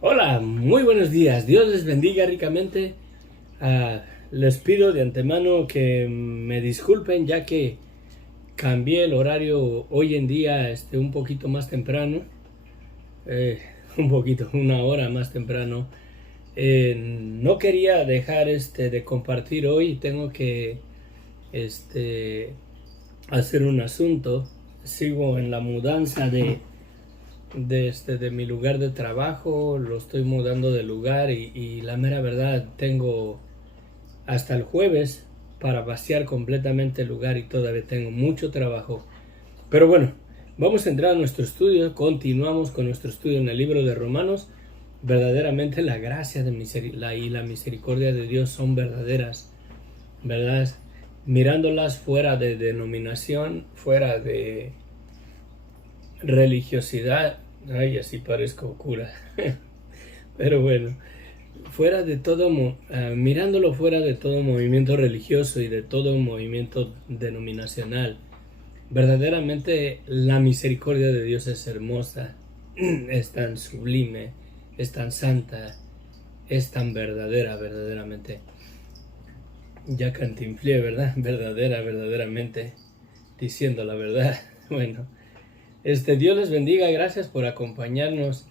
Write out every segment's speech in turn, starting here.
Hola, muy buenos días. Dios les bendiga ricamente. Les pido de antemano que me disculpen ya que cambié el horario hoy en día un poquito más temprano. eh, un poquito, una hora más temprano. No quería dejar de compartir hoy. Tengo que este, hacer un asunto. Sigo en la mudanza de mi lugar de trabajo, lo estoy mudando de lugar y la mera verdad tengo hasta el jueves para vaciar completamente el lugar y todavía tengo mucho trabajo. Pero bueno, vamos a entrar a nuestro estudio, continuamos con nuestro estudio en el libro de Romanos. Verdaderamente la gracia y la misericordia de Dios son verdaderas, ¿verdad? Mirándolas fuera de denominación, fuera de religiosidad. Ay, así parezco cura. Pero bueno, fuera de todo, mirándolo fuera de todo movimiento religioso y de todo movimiento denominacional, verdaderamente la misericordia de Dios es hermosa, es tan sublime, es tan santa, es tan verdadera, verdaderamente. Ya cantinflé, ¿verdad? Verdaderamente, diciendo la verdad. Bueno, Dios les bendiga, gracias por acompañarnos.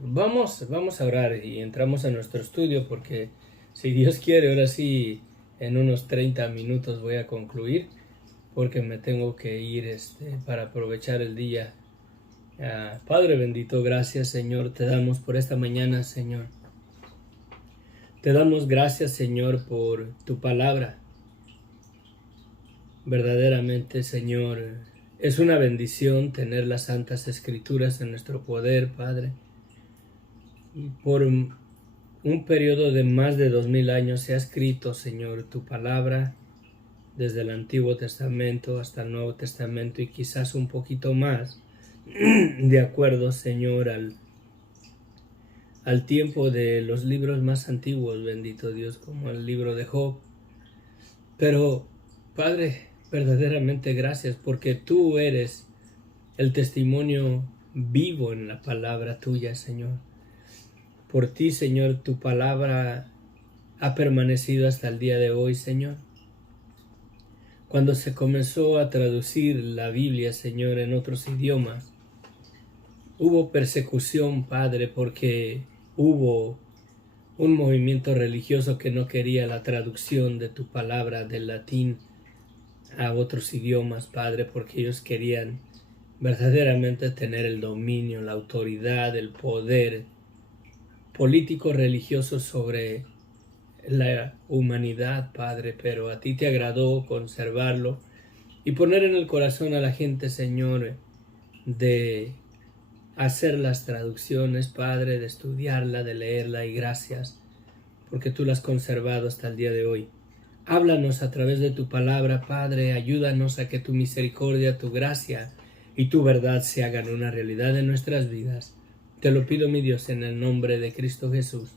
Vamos a orar y entramos a nuestro estudio porque si Dios quiere, ahora sí, en unos 30 minutos voy a concluir porque me tengo que ir para aprovechar el día. Padre bendito, gracias Señor, te damos por esta mañana, Señor. Te damos gracias, Señor, por tu palabra. Verdaderamente, Señor, es una bendición tener las santas escrituras en nuestro poder, Padre. Por un periodo de más de 2000 años se ha escrito, Señor, tu palabra desde el Antiguo Testamento hasta el Nuevo Testamento y quizás un poquito más, de acuerdo, Señor, al tiempo de los libros más antiguos, bendito Dios, como el libro de Job. Pero, Padre, verdaderamente gracias porque tú eres el testimonio vivo en la palabra tuya, Señor. Por ti, Señor, tu palabra ha permanecido hasta el día de hoy, Señor. Cuando se comenzó a traducir la Biblia, Señor, en otros idiomas, hubo persecución, Padre, porque hubo un movimiento religioso que no quería la traducción de tu palabra del latín a otros idiomas, Padre, porque ellos querían verdaderamente tener el dominio, la autoridad, el poder político religioso sobre la humanidad, Padre, pero a ti te agradó conservarlo y poner en el corazón a la gente, Señor, de hacer las traducciones, Padre, de estudiarla, de leerla, y gracias porque tú la has conservado hasta el día de hoy. Háblanos a través de tu palabra, Padre, ayúdanos a que tu misericordia, tu gracia y tu verdad se hagan una realidad en nuestras vidas. Te lo pido, mi Dios, en el nombre de Cristo Jesús.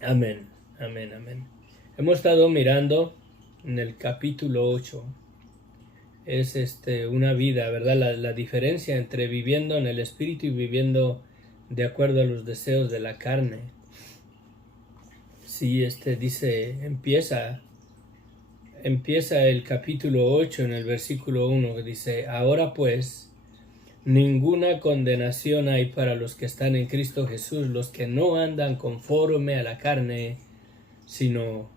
Amén, amén, amén. Hemos estado mirando en el capítulo 8. Es una vida, ¿verdad? La diferencia entre viviendo en el Espíritu y viviendo de acuerdo a los deseos de la carne. Sí, dice, empieza el capítulo 8 en el versículo 1, que dice, ahora pues, ninguna condenación hay para los que están en Cristo Jesús, los que no andan conforme a la carne, sino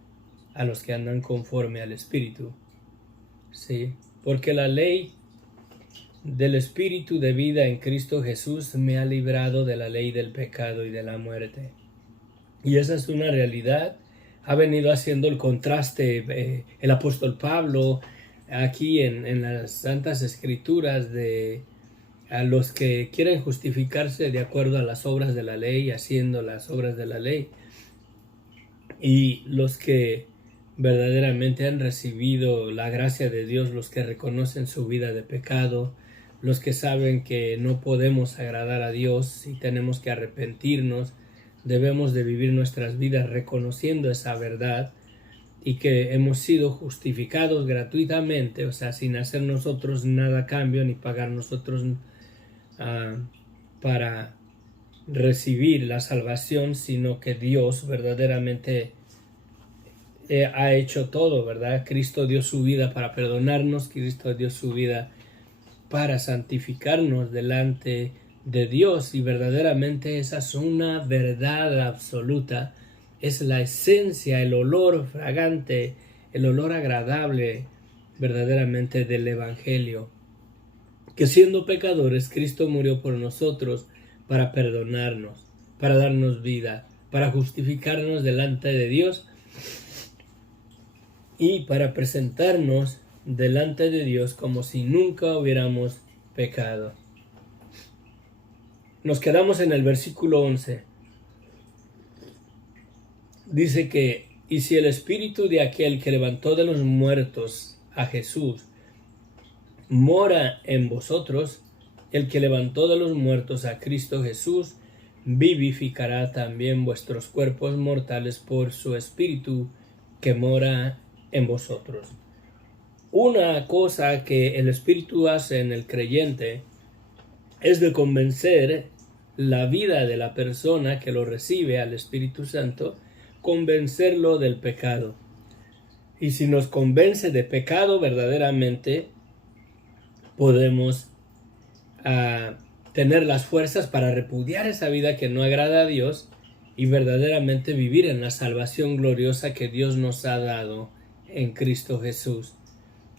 a los que andan conforme al Espíritu. Sí, porque la ley del Espíritu de vida en Cristo Jesús me ha librado de la ley del pecado y de la muerte. Y esa es una realidad. Ha venido haciendo el contraste el apóstol Pablo aquí en las Santas Escrituras a los que quieren justificarse de acuerdo a las obras de la ley, haciendo las obras de la ley, y los que verdaderamente han recibido la gracia de Dios, los que reconocen su vida de pecado, los que saben que no podemos agradar a Dios y tenemos que arrepentirnos. Debemos de vivir nuestras vidas reconociendo esa verdad y que hemos sido justificados gratuitamente, o sea, sin hacer nosotros nada a cambio ni pagar nosotros para recibir la salvación, sino que Dios verdaderamente ha hecho todo, ¿verdad? Cristo dio su vida para perdonarnos, Cristo dio su vida para santificarnos delante de Dios, y verdaderamente esa es una verdad absoluta, es la esencia, el olor fragante, el olor agradable verdaderamente del Evangelio, que siendo pecadores Cristo murió por nosotros para perdonarnos, para darnos vida, para justificarnos delante de Dios y para presentarnos delante de Dios como si nunca hubiéramos pecado. Nos quedamos en el versículo 11. Dice que, y si el espíritu de aquel que levantó de los muertos a Jesús mora en vosotros, el que levantó de los muertos a Cristo Jesús vivificará también vuestros cuerpos mortales por su espíritu que mora en vosotros. Una cosa que el Espíritu hace en el creyente es de convencer la vida de la persona que lo recibe al Espíritu Santo, convencerlo del pecado. Y si nos convence de pecado verdaderamente, podemos tener las fuerzas para repudiar esa vida que no agrada a Dios y verdaderamente vivir en la salvación gloriosa que Dios nos ha dado en Cristo Jesús.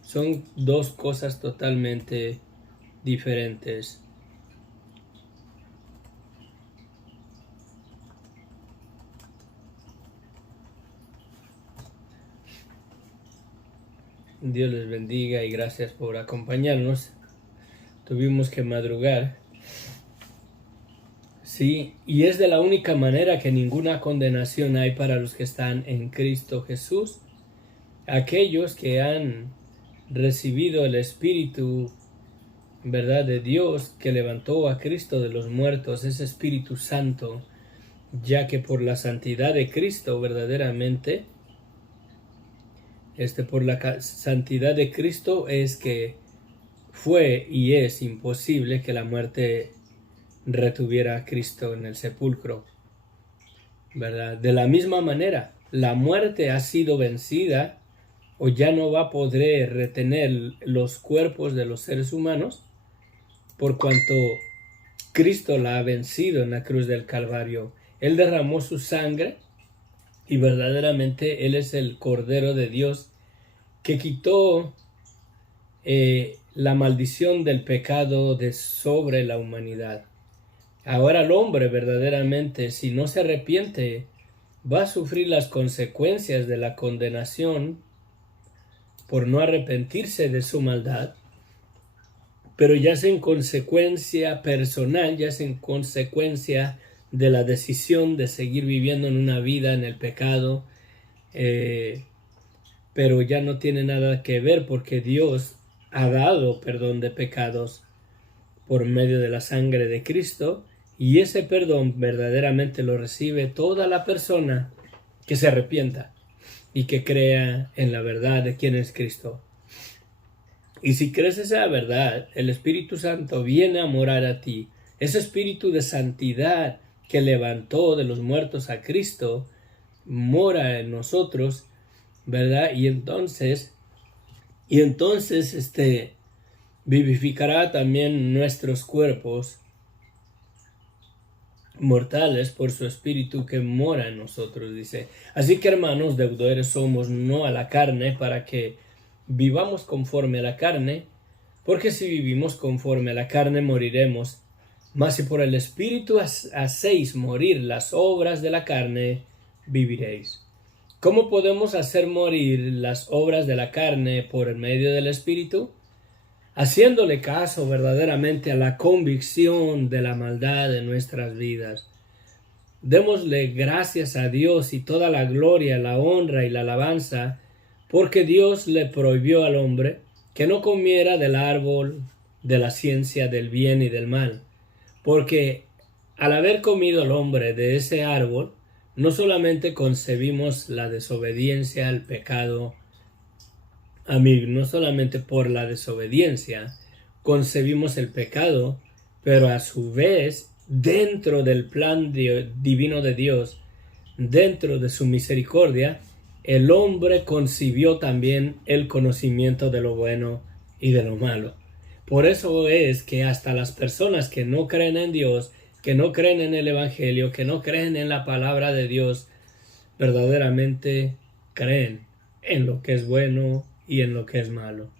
Son dos cosas totalmente diferentes. Dios les bendiga y gracias por acompañarnos. Tuvimos que madrugar. Sí, y es de la única manera que ninguna condenación hay para los que están en Cristo Jesús. Aquellos que han recibido el Espíritu, ¿verdad?, de Dios que levantó a Cristo de los muertos, ese Espíritu Santo, ya que por la santidad de Cristo verdaderamente, por la santidad de Cristo es que fue y es imposible que la muerte retuviera a Cristo en el sepulcro, ¿verdad? De la misma manera, la muerte ha sido vencida o ya no va a poder retener los cuerpos de los seres humanos por cuanto Cristo la ha vencido en la cruz del Calvario. Él derramó su sangre y verdaderamente Él es el Cordero de Dios que quitó la maldición del pecado de sobre la humanidad. Ahora el hombre verdaderamente, si no se arrepiente, va a sufrir las consecuencias de la condenación por no arrepentirse de su maldad, pero ya es en consecuencia personal, ya es en consecuencia de la decisión de seguir viviendo en una vida en el pecado, pero ya no tiene nada que ver porque Dios ha dado perdón de pecados por medio de la sangre de Cristo, y ese perdón verdaderamente lo recibe toda la persona que se arrepienta y que crea en la verdad de quién es Cristo. Y si crees esa verdad, el Espíritu Santo viene a morar a ti. Ese Espíritu de santidad que levantó de los muertos a Cristo mora en nosotros, ¿verdad? Y entonces vivificará también nuestros cuerpos mortales por su Espíritu que mora en nosotros, dice. Así que, hermanos, deudores somos no a la carne para que vivamos conforme a la carne, porque si vivimos conforme a la carne moriremos. Mas si por el Espíritu hacéis morir las obras de la carne, viviréis. ¿Cómo podemos hacer morir las obras de la carne por el medio del Espíritu? Haciéndole caso verdaderamente a la convicción de la maldad de nuestras vidas. Démosle gracias a Dios y toda la gloria, la honra y la alabanza, porque Dios le prohibió al hombre que no comiera del árbol de la ciencia del bien y del mal, porque al haber comido el hombre de ese árbol, no solamente concebimos la desobediencia al pecado, no solamente por la desobediencia concebimos el pecado, pero a su vez dentro del plan divino de Dios, dentro de su misericordia, el hombre concibió también el conocimiento de lo bueno y de lo malo. Por eso es que hasta las personas que no creen en Dios, que no creen en el Evangelio, que no creen en la palabra de Dios, verdaderamente creen en lo que es bueno y en lo que es malo.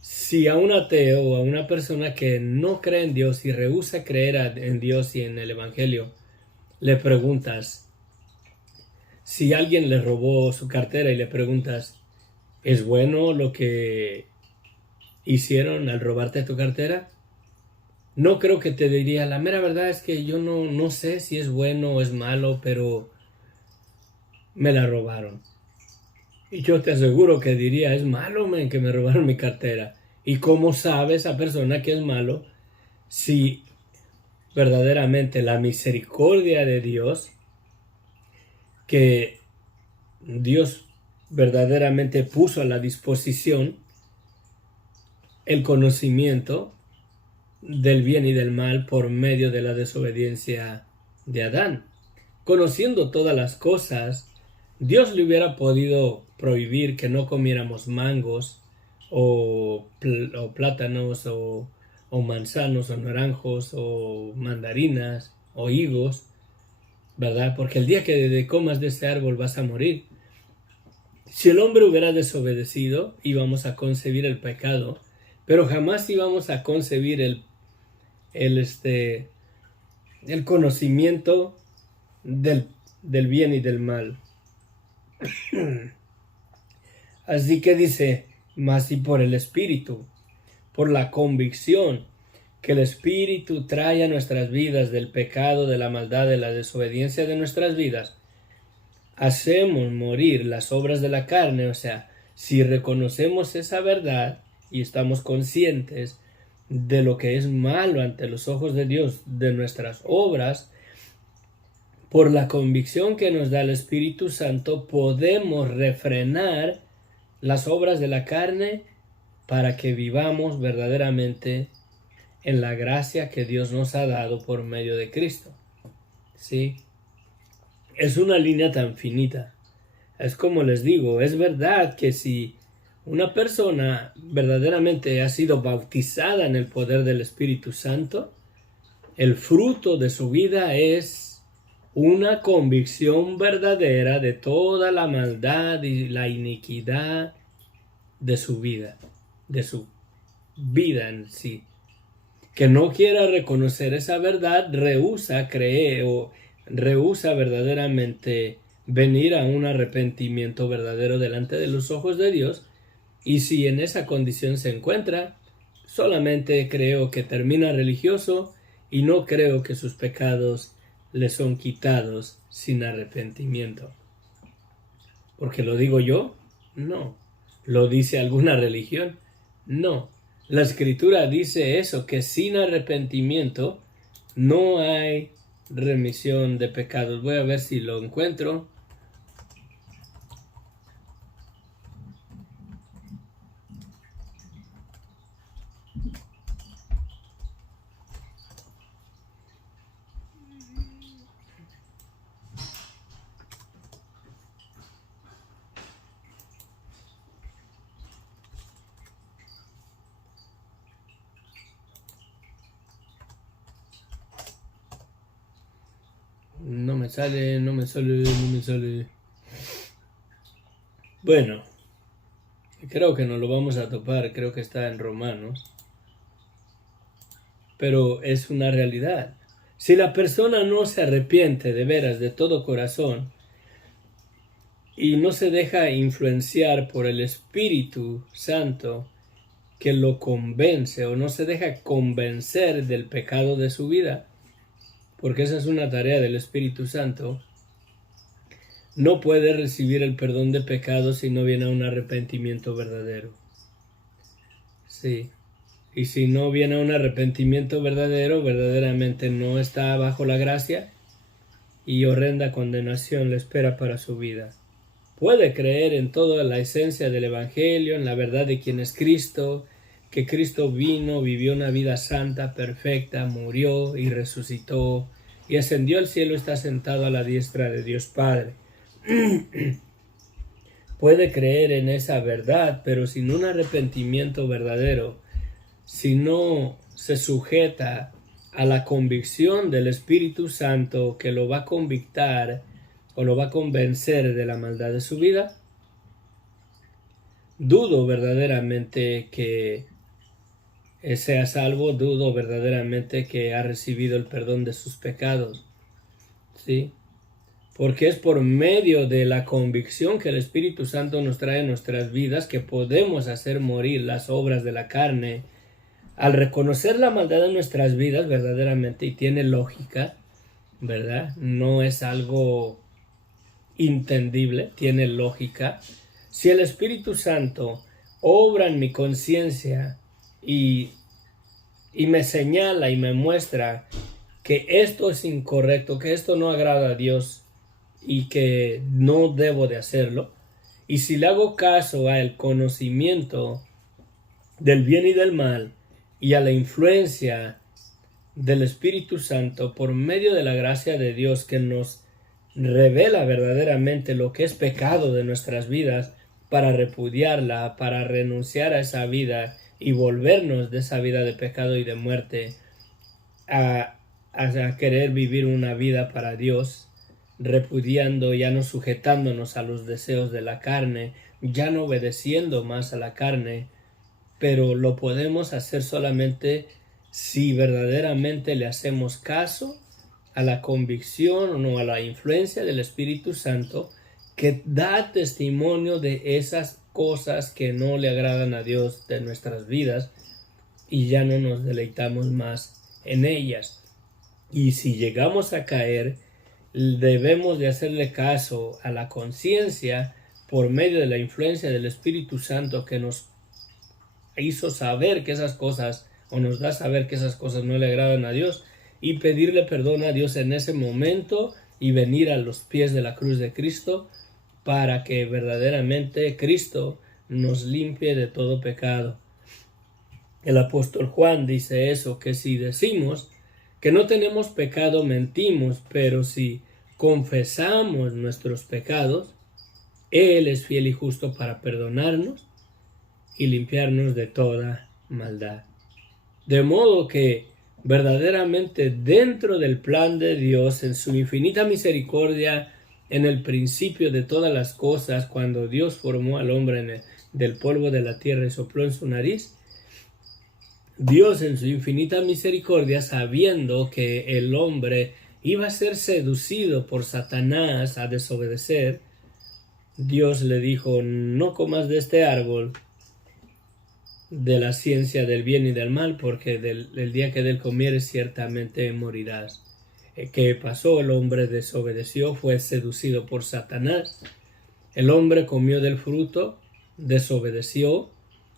Si a un ateo o a una persona que no cree en Dios y rehúsa creer en Dios y en el Evangelio, le preguntas, si alguien le robó su cartera y le preguntas, ¿es bueno lo que hicieron al robarte tu cartera? No creo que te diría, la mera verdad es que yo no sé si es bueno o es malo, pero me la robaron. Y yo te aseguro que diría, es malo, que me robaron mi cartera. ¿Y cómo sabe esa persona que es malo si verdaderamente la misericordia de Dios, que Dios verdaderamente puso a la disposición el conocimiento del bien y del mal por medio de la desobediencia de Adán? Conociendo todas las cosas, Dios le hubiera podido prohibir que no comiéramos mangos o plátanos o manzanos o naranjos o mandarinas o higos, ¿verdad? Porque el día que comas de ese árbol vas a morir. Si el hombre hubiera desobedecido, íbamos a concebir el pecado, pero jamás íbamos a concebir el conocimiento del bien y del mal. Así que dice, más si por el Espíritu, por la convicción que el Espíritu trae a nuestras vidas del pecado, de la maldad, de la desobediencia de nuestras vidas, hacemos morir las obras de la carne. O sea, si reconocemos esa verdad y estamos conscientes de lo que es malo ante los ojos de Dios, de nuestras obras, por la convicción que nos da el Espíritu Santo, podemos refrenar las obras de la carne para que vivamos verdaderamente en la gracia que Dios nos ha dado por medio de Cristo. ¿Sí? Es una línea tan finita. Es como les digo, es verdad que si una persona verdaderamente ha sido bautizada en el poder del Espíritu Santo, el fruto de su vida es una convicción verdadera de toda la maldad y la iniquidad de su vida en sí. Que no quiera reconocer esa verdad, rehúsa creer o rehúsa verdaderamente venir a un arrepentimiento verdadero delante de los ojos de Dios. Y si en esa condición se encuentra, solamente creo que termina religioso y no creo que sus pecados le son quitados sin arrepentimiento. ¿Porque lo digo yo? No. ¿Lo dice alguna religión? No. La Escritura dice eso, que sin arrepentimiento no hay remisión de pecados. Voy a ver si lo encuentro. No me sale. Bueno, creo que no lo vamos a topar, creo que está en Romanos. Pero es una realidad. Si la persona no se arrepiente de veras, de todo corazón, y no se deja influenciar por el Espíritu Santo que lo convence, o no se deja convencer del pecado de su vida, porque esa es una tarea del Espíritu Santo, no puede recibir el perdón de pecados si no viene a un arrepentimiento verdadero. Sí. Y si no viene a un arrepentimiento verdadero, verdaderamente no está bajo la gracia y horrenda condenación le espera para su vida. Puede creer en toda la esencia del Evangelio, en la verdad de quién es Cristo, que Cristo vino, vivió una vida santa, perfecta, murió y resucitó y ascendió al cielo, está sentado a la diestra de Dios Padre. Puede creer en esa verdad, pero sin un arrepentimiento verdadero, si no se sujeta a la convicción del Espíritu Santo que lo va a convictar o lo va a convencer de la maldad de su vida, dudo verdaderamente que sea salvo, dudo verdaderamente que ha recibido el perdón de sus pecados, ¿sí? Porque es por medio de la convicción que el Espíritu Santo nos trae en nuestras vidas que podemos hacer morir las obras de la carne. Al reconocer la maldad en nuestras vidas verdaderamente, y tiene lógica, ¿verdad? No es algo entendible, tiene lógica. Si el Espíritu Santo obra en mi conciencia y me señala y me muestra que esto es incorrecto, que esto no agrada a Dios y que no debo de hacerlo, y si le hago caso al conocimiento del bien y del mal y a la influencia del Espíritu Santo por medio de la gracia de Dios que nos revela verdaderamente lo que es pecado de nuestras vidas para repudiarla, para renunciar a esa vida y volvernos de esa vida de pecado y de muerte a querer vivir una vida para Dios, repudiando, ya no sujetándonos a los deseos de la carne, ya no obedeciendo más a la carne, pero lo podemos hacer solamente si verdaderamente le hacemos caso a la convicción o a la influencia del Espíritu Santo que da testimonio de esas cosas que no le agradan a Dios de nuestras vidas y ya no nos deleitamos más en ellas. Y si llegamos a caer, debemos de hacerle caso a la conciencia por medio de la influencia del Espíritu Santo que nos hizo saber que esas cosas, o nos da saber que esas cosas no le agradan a Dios, y pedirle perdón a Dios en ese momento y venir a los pies de la cruz de Cristo para que verdaderamente Cristo nos limpie de todo pecado. El apóstol Juan dice eso, que si decimos que no tenemos pecado, mentimos, pero si confesamos nuestros pecados, Él es fiel y justo para perdonarnos y limpiarnos de toda maldad. De modo que verdaderamente dentro del plan de Dios, en su infinita misericordia, en el principio de todas las cosas, cuando Dios formó al hombre del polvo de la tierra y sopló en su nariz, Dios en su infinita misericordia, sabiendo que el hombre iba a ser seducido por Satanás a desobedecer, Dios le dijo: no comas de este árbol de la ciencia del bien y del mal, porque del día que de él comieres ciertamente morirás. ¿Qué pasó? El hombre desobedeció, fue seducido por Satanás. El hombre comió del fruto, desobedeció,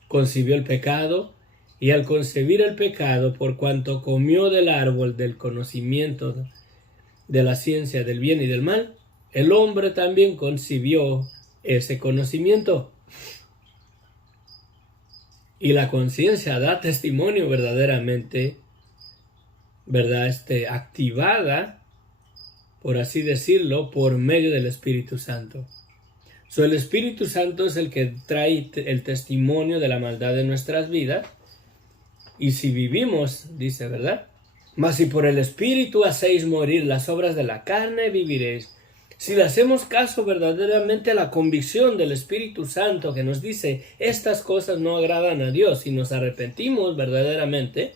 concibió el pecado, y al concebir el pecado, por cuanto comió del árbol del conocimiento de la ciencia del bien y del mal, el hombre también concibió ese conocimiento. Y la conciencia da testimonio verdaderamente, ¿verdad? Activada, por así decirlo, por medio del Espíritu Santo. El Espíritu Santo es el que trae el testimonio de la maldad de nuestras vidas. Y si vivimos, dice, ¿verdad? Mas si por el Espíritu hacéis morir las obras de la carne, viviréis. Si le hacemos caso verdaderamente a la convicción del Espíritu Santo que nos dice estas cosas no agradan a Dios, y nos arrepentimos verdaderamente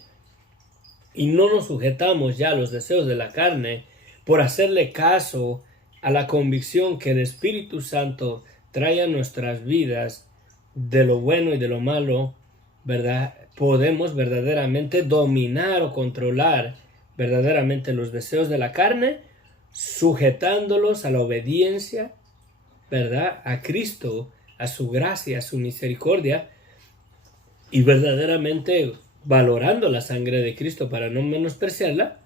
y no nos sujetamos ya a los deseos de la carne por hacerle caso a la convicción que el Espíritu Santo trae a nuestras vidas de lo bueno y de lo malo, ¿verdad? Podemos verdaderamente dominar o controlar verdaderamente los deseos de la carne, sujetándolos a la obediencia, ¿verdad? A Cristo, a su gracia, a su misericordia, y verdaderamente valorando la sangre de Cristo para no menospreciarla,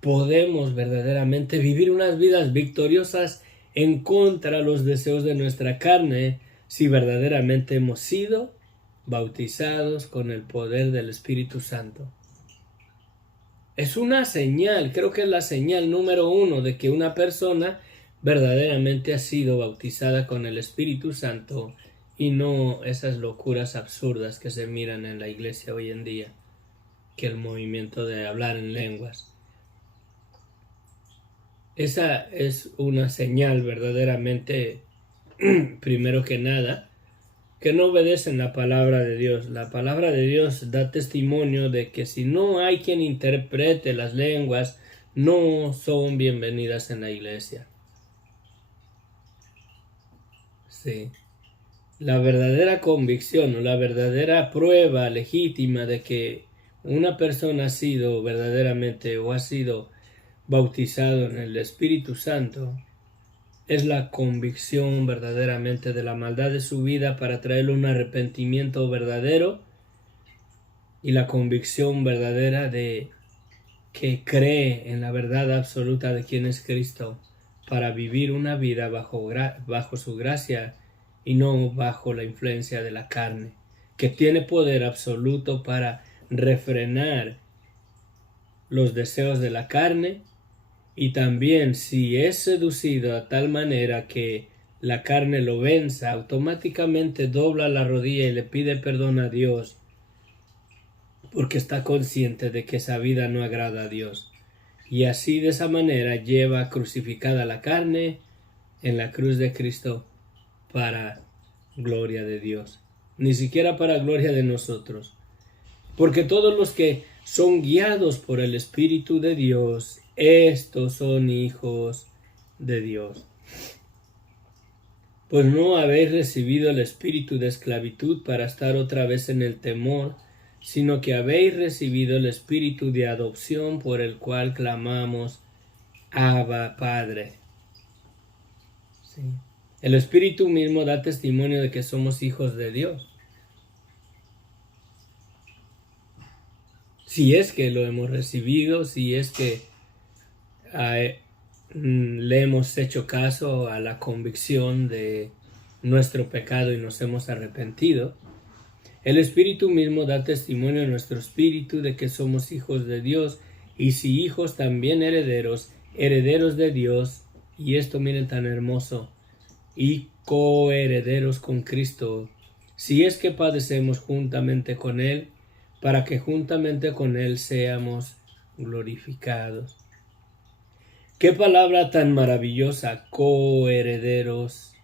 podemos verdaderamente vivir unas vidas victoriosas en contra de los deseos de nuestra carne si verdaderamente hemos sido bautizados con el poder del Espíritu Santo. Es una señal, creo que es la señal número 1 de que una persona verdaderamente ha sido bautizada con el Espíritu Santo y no esas locuras absurdas que se miran en la iglesia hoy en día, que el movimiento de hablar en lenguas. Esa es una señal verdaderamente, primero que nada, que no obedecen la palabra de Dios. La palabra de Dios da testimonio de que si no hay quien interprete las lenguas, no son bienvenidas en la iglesia. Sí. La verdadera convicción o la verdadera prueba legítima de que una persona ha sido verdaderamente o ha sido bautizado en el Espíritu Santo es la convicción verdaderamente de la maldad de su vida para traerle un arrepentimiento verdadero y la convicción verdadera de que cree en la verdad absoluta de quién es Cristo para vivir una vida bajo su gracia y no bajo la influencia de la carne, que tiene poder absoluto para refrenar los deseos de la carne. Y también si es seducido a tal manera que la carne lo venza, automáticamente dobla la rodilla y le pide perdón a Dios, porque está consciente de que esa vida no agrada a Dios. Y así de esa manera lleva crucificada la carne en la cruz de Cristo para gloria de Dios, ni siquiera para gloria de nosotros. Porque todos los que son guiados por el Espíritu de Dios, estos son hijos de Dios. Pues no habéis recibido el espíritu de esclavitud para estar otra vez en el temor, sino que habéis recibido el espíritu de adopción por el cual clamamos, Abba, Padre. Sí. El Espíritu mismo da testimonio de que somos hijos de Dios. Si es que lo hemos recibido, si es que le hemos hecho caso a la convicción de nuestro pecado y nos hemos arrepentido, el Espíritu mismo da testimonio a nuestro espíritu de que somos hijos de Dios, y si hijos también herederos, herederos de Dios, y esto miren tan hermoso, y coherederos con Cristo, si es que padecemos juntamente con Él, para que juntamente con Él seamos glorificados. ¡Qué palabra tan maravillosa! Coherederos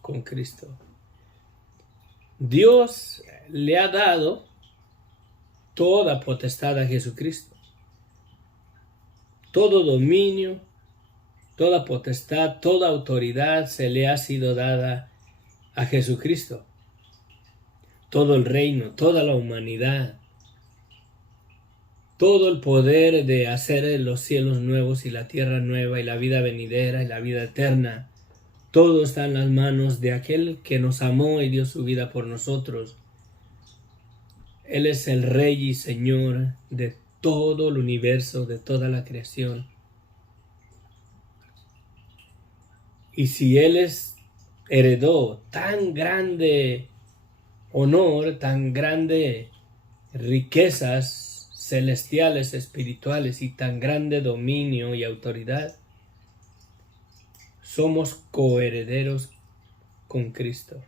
con Cristo. Dios le ha dado toda potestad a Jesucristo. Todo dominio, toda potestad, toda autoridad se le ha sido dada a Jesucristo. Todo el reino, toda la humanidad, todo el poder de hacer los cielos nuevos y la tierra nueva y la vida venidera y la vida eterna, todo está en las manos de aquel que nos amó y dio su vida por nosotros. Él es el Rey y Señor de todo el universo, de toda la creación. Y si Él heredó tan grande honor, tan grande riquezas celestiales, espirituales y tan grande dominio y autoridad, somos coherederos con Cristo.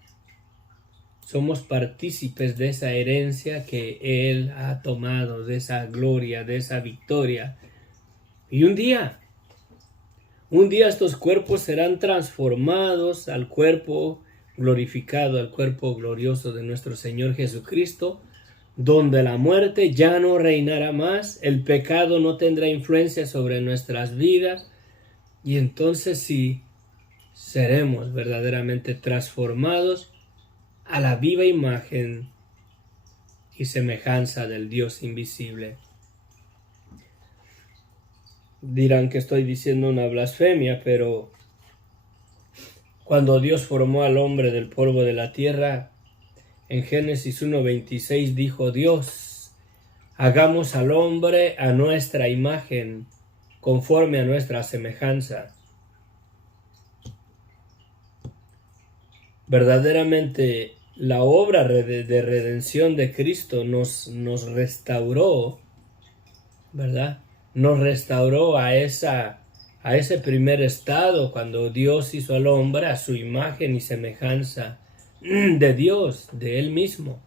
Somos partícipes de esa herencia que Él ha tomado, de esa gloria, de esa victoria. Y un día estos cuerpos serán transformados al cuerpo glorificado, al cuerpo glorioso de nuestro Señor Jesucristo, donde la muerte ya no reinará más, el pecado no tendrá influencia sobre nuestras vidas, y entonces sí seremos verdaderamente transformados a la viva imagen y semejanza del Dios invisible. Dirán que estoy diciendo una blasfemia, pero cuando Dios formó al hombre del polvo de la tierra, en Génesis 1:26 dijo Dios, hagamos al hombre a nuestra imagen, conforme a nuestra semejanza. Verdaderamente la obra de redención de Cristo nos restauró, ¿verdad? Nos restauró a ese primer estado cuando Dios hizo al hombre a su imagen y semejanza de Dios, de Él mismo.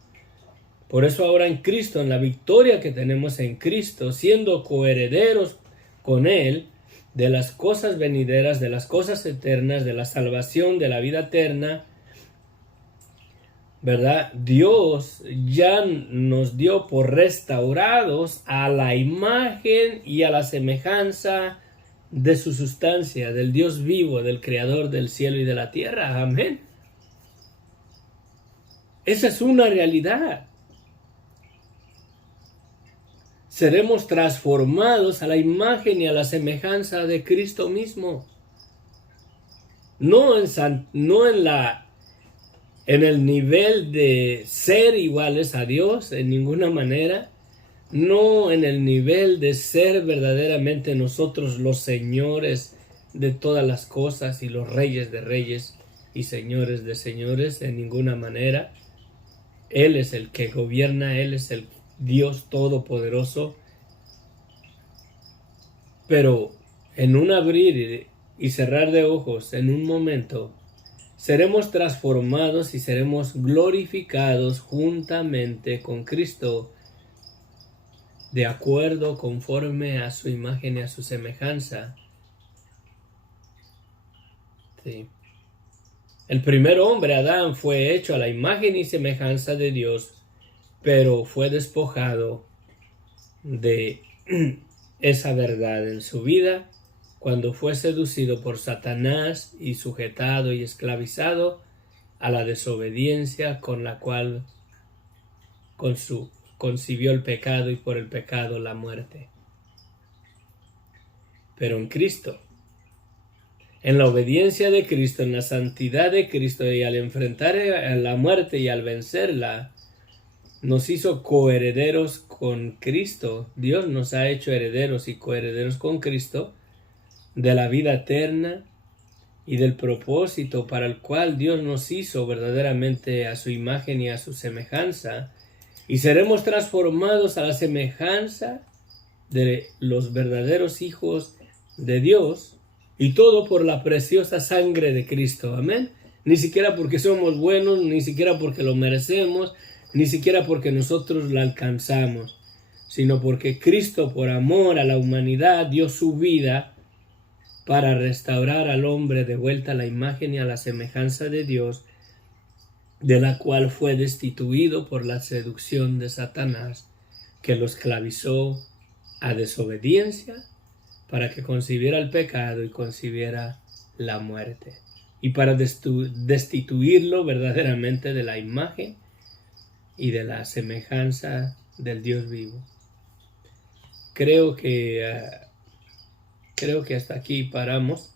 Por eso ahora en Cristo, en la victoria que tenemos en Cristo, siendo coherederos con Él, de las cosas venideras, de las cosas eternas, de la salvación, de la vida eterna, ¿verdad? Dios ya nos dio por restaurados a la imagen y a la semejanza de su sustancia, del Dios vivo, del Creador del cielo y de la tierra. Amén. Esa es una realidad. Seremos transformados a la imagen y a la semejanza de Cristo mismo. No en el nivel de ser iguales a Dios en ninguna manera, no en el nivel de ser verdaderamente nosotros los señores de todas las cosas y los reyes de reyes y señores de señores en ninguna manera. Él es el que gobierna, Él es el Dios todopoderoso, pero en un abrir y cerrar de ojos, en un momento, seremos transformados y seremos glorificados juntamente con Cristo, de acuerdo, conforme a su imagen y a su semejanza. Sí. El primer hombre, Adán, fue hecho a la imagen y semejanza de Dios, pero fue despojado de esa verdad en su vida cuando fue seducido por Satanás y sujetado y esclavizado a la desobediencia con la cual concibió el pecado y por el pecado la muerte. Pero en Cristo, en la obediencia de Cristo, en la santidad de Cristo y al enfrentar a la muerte y al vencerla, nos hizo coherederos con Cristo. Dios nos ha hecho herederos y coherederos con Cristo de la vida eterna y del propósito para el cual Dios nos hizo verdaderamente a su imagen y a su semejanza, y seremos transformados a la semejanza de los verdaderos hijos de Dios, y todo por la preciosa sangre de Cristo. Amén. Ni siquiera porque somos buenos, ni siquiera porque lo merecemos, ni siquiera porque nosotros la alcanzamos, sino porque Cristo, por amor a la humanidad, dio su vida para restaurar al hombre de vuelta a la imagen y a la semejanza de Dios, de la cual fue destituido por la seducción de Satanás, que lo esclavizó a desobediencia para que concibiera el pecado y concibiera la muerte, y para destituirlo verdaderamente de la imagen y de la semejanza del Dios vivo. Creo que hasta aquí paramos.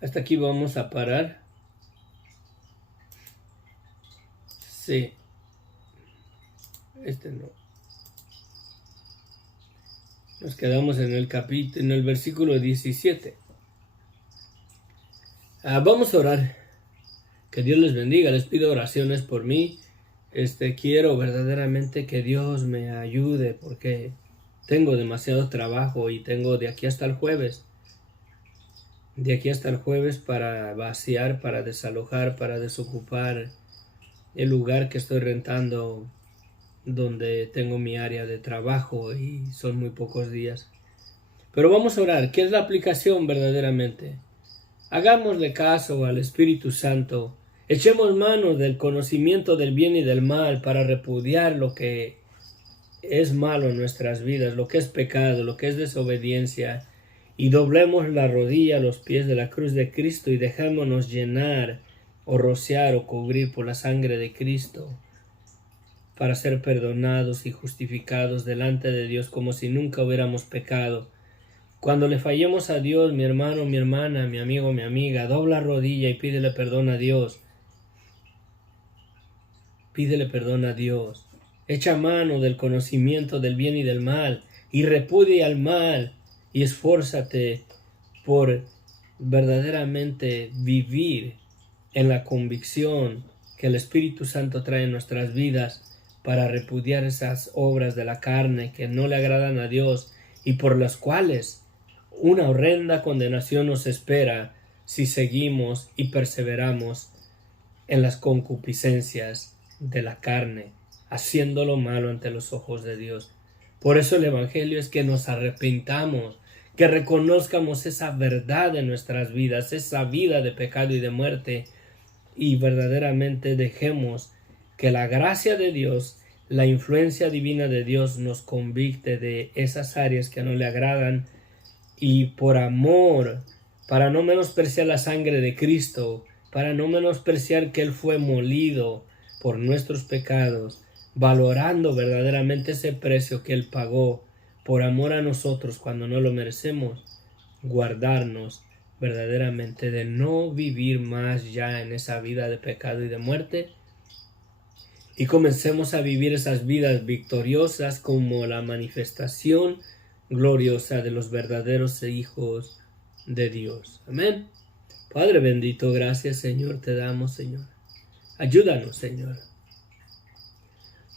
Hasta aquí vamos a parar. Sí. No. Nos quedamos en el versículo 17. Vamos a orar. Que Dios les bendiga. Les pido oraciones por mí. Quiero verdaderamente que Dios me ayude porque tengo demasiado trabajo y tengo de aquí hasta el jueves. De aquí hasta el jueves para vaciar, para desalojar, para desocupar el lugar que estoy rentando donde tengo mi área de trabajo y son muy pocos días. Pero vamos a orar. ¿Qué es la aplicación verdaderamente? Hagámosle caso al Espíritu Santo. Echemos mano del conocimiento del bien y del mal para repudiar lo que es malo en nuestras vidas, lo que es pecado, lo que es desobediencia, y doblemos la rodilla a los pies de la cruz de Cristo y dejémonos llenar o rociar o cubrir por la sangre de Cristo para ser perdonados y justificados delante de Dios como si nunca hubiéramos pecado. Cuando le fallemos a Dios, mi hermano, mi hermana, mi amigo, mi amiga, dobla rodilla y pídele perdón a Dios. Pídele perdón a Dios. Echa mano del conocimiento del bien y del mal y repudia al mal y esfórzate por verdaderamente vivir en la convicción que el Espíritu Santo trae en nuestras vidas para repudiar esas obras de la carne que no le agradan a Dios y por las cuales una horrenda condenación nos espera si seguimos y perseveramos en las concupiscencias de la carne, haciendo lo malo ante los ojos de Dios. Por eso el Evangelio es que nos arrepintamos, que reconozcamos esa verdad en nuestras vidas, esa vida de pecado y de muerte, y verdaderamente dejemos que la gracia de Dios, la influencia divina de Dios nos convicte de esas áreas que no le agradan, y por amor, para no menospreciar la sangre de Cristo, para no menospreciar que Él fue molido por nuestros pecados, valorando verdaderamente ese precio que Él pagó por amor a nosotros cuando no lo merecemos, guardarnos verdaderamente de no vivir más ya en esa vida de pecado y de muerte, y comencemos a vivir esas vidas victoriosas como la manifestación gloriosa de los verdaderos hijos de Dios. Amén. Padre bendito, gracias Señor, te damos Señor. Ayúdanos Señor.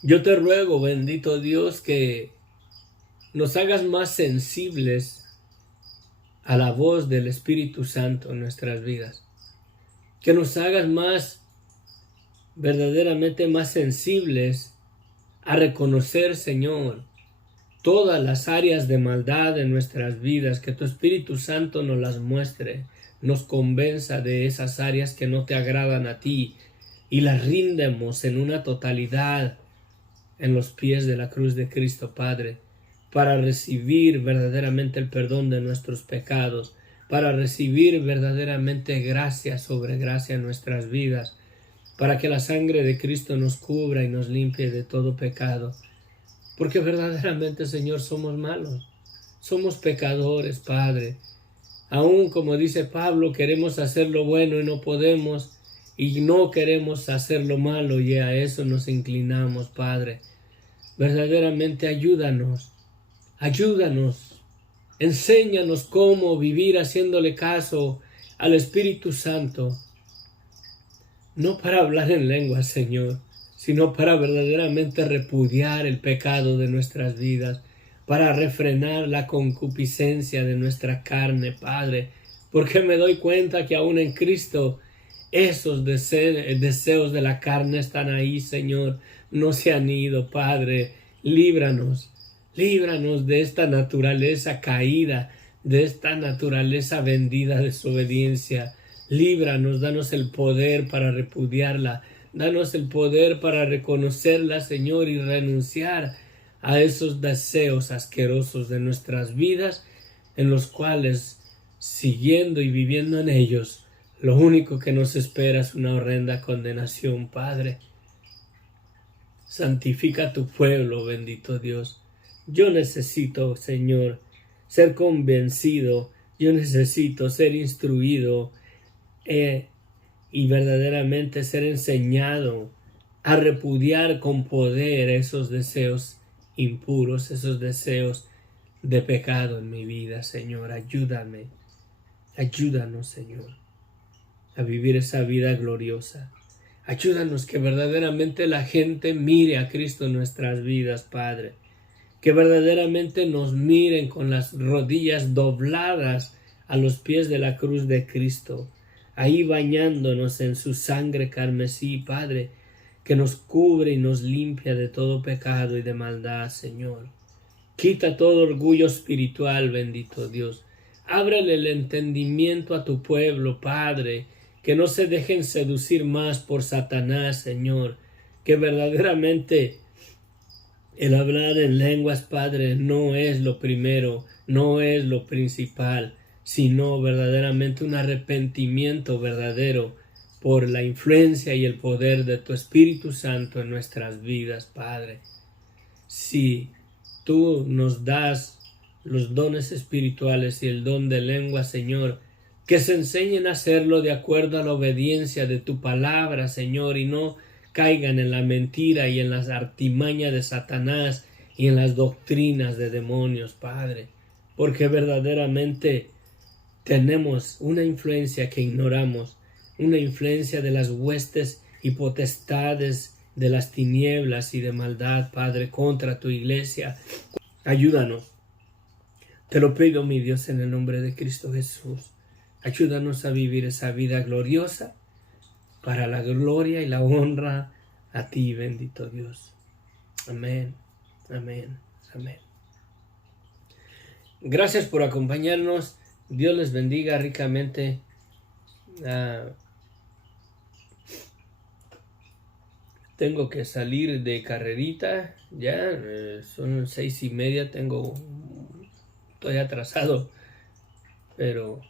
Yo te ruego, bendito Dios, que nos hagas más sensibles a la voz del Espíritu Santo en nuestras vidas. Que nos hagas verdaderamente más sensibles a reconocer, Señor, todas las áreas de maldad en nuestras vidas. Que tu Espíritu Santo nos las muestre, nos convenza de esas áreas que no te agradan a ti y las rindemos en una totalidad en los pies de la cruz de Cristo, Padre, para recibir verdaderamente el perdón de nuestros pecados, para recibir verdaderamente gracia sobre gracia en nuestras vidas, para que la sangre de Cristo nos cubra y nos limpie de todo pecado. Porque verdaderamente, Señor, somos malos, somos pecadores, Padre. Aún como dice Pablo, queremos hacer lo bueno y no podemos, y no queremos hacer lo malo, y a eso nos inclinamos, Padre. Verdaderamente ayúdanos, enséñanos cómo vivir haciéndole caso al Espíritu Santo, no para hablar en lenguas, Señor, sino para verdaderamente repudiar el pecado de nuestras vidas, para refrenar la concupiscencia de nuestra carne, Padre, porque me doy cuenta que aún en Cristo esos deseos de la carne están ahí, Señor, no se han ido, Padre. Líbranos de esta naturaleza caída, de esta naturaleza vendida de desobediencia. Líbranos, danos el poder para repudiarla, danos el poder para reconocerla, Señor, y renunciar a esos deseos asquerosos de nuestras vidas, en los cuales, siguiendo y viviendo en ellos, lo único que nos espera es una horrenda condenación, Padre. Santifica tu pueblo, bendito Dios. Yo necesito, Señor, ser convencido, yo necesito ser instruido y verdaderamente ser enseñado a repudiar con poder esos deseos impuros, esos deseos de pecado en mi vida, Señor. Ayúdame, ayúdanos, Señor, a vivir esa vida gloriosa. Ayúdanos que verdaderamente la gente mire a Cristo en nuestras vidas, Padre. Que verdaderamente nos miren con las rodillas dobladas a los pies de la cruz de Cristo, ahí bañándonos en su sangre carmesí, Padre, que nos cubre y nos limpia de todo pecado y de maldad, Señor. Quita todo orgullo espiritual, bendito Dios. Ábrele el entendimiento a tu pueblo, Padre, que no se dejen seducir más por Satanás, Señor, que verdaderamente el hablar en lenguas, Padre, no es lo primero, no es lo principal, sino verdaderamente un arrepentimiento verdadero por la influencia y el poder de tu Espíritu Santo en nuestras vidas, Padre. Si tú nos das los dones espirituales y el don de lengua, Señor, que se enseñen a hacerlo de acuerdo a la obediencia de tu palabra, Señor, y no caigan en la mentira y en las artimañas de Satanás y en las doctrinas de demonios, Padre, porque verdaderamente tenemos una influencia que ignoramos, una influencia de las huestes y potestades de las tinieblas y de maldad, Padre, contra tu iglesia. Ayúdanos. Te lo pido, mi Dios, en el nombre de Cristo Jesús. Ayúdanos a vivir esa vida gloriosa para la gloria y la honra a ti, bendito Dios. Amén, amén, amén. Gracias por acompañarnos. Dios les bendiga ricamente. Tengo que salir de carrerita. Ya son 6:30. Estoy atrasado. Pero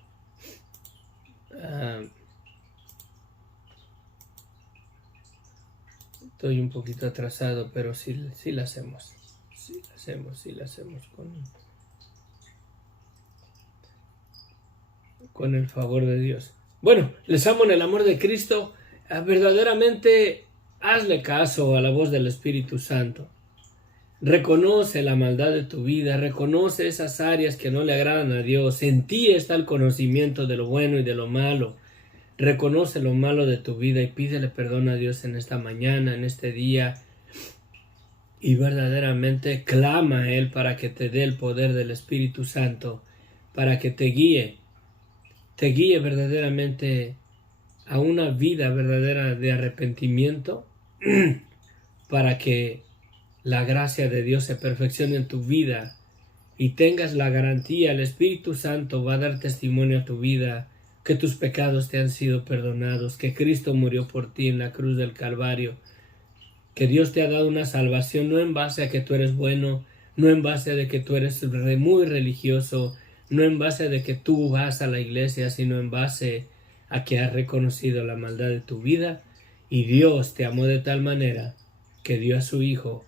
estoy un poquito atrasado, pero sí la hacemos. Sí la hacemos con el favor de Dios. Bueno, les amo en el amor de Cristo. Verdaderamente hazle caso a la voz del Espíritu Santo. Reconoce la maldad de tu vida, reconoce esas áreas que no le agradan a Dios. En ti está el conocimiento de lo bueno y de lo malo. Reconoce lo malo de tu vida y pídele perdón a Dios en esta mañana, en este día. Y verdaderamente clama a Él para que te dé el poder del Espíritu Santo, para que te guíe verdaderamente a una vida verdadera de arrepentimiento, para que la gracia de Dios se perfeccione en tu vida y tengas la garantía. El Espíritu Santo va a dar testimonio a tu vida que tus pecados te han sido perdonados, que Cristo murió por ti en la cruz del Calvario, que Dios te ha dado una salvación no en base a que tú eres bueno, no en base a que tú eres muy religioso, no en base a que tú vas a la iglesia, sino en base a que has reconocido la maldad de tu vida y Dios te amó de tal manera que dio a su Hijo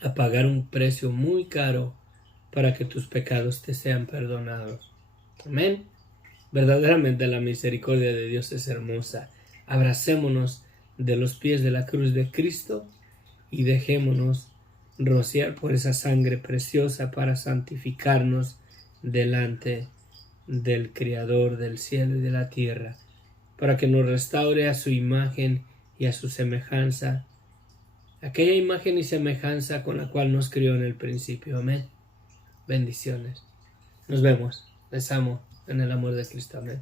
a pagar un precio muy caro para que tus pecados te sean perdonados. Amén. Verdaderamente la misericordia de Dios es hermosa. Abracémonos de los pies de la cruz de Cristo y dejémonos rociar por esa sangre preciosa para santificarnos delante del Creador del cielo y de la tierra, para que nos restaure a su imagen y a su semejanza, aquella imagen y semejanza con la cual nos crió en el principio. Amén. Bendiciones. Nos vemos. Les amo en el amor de Cristo. Amén.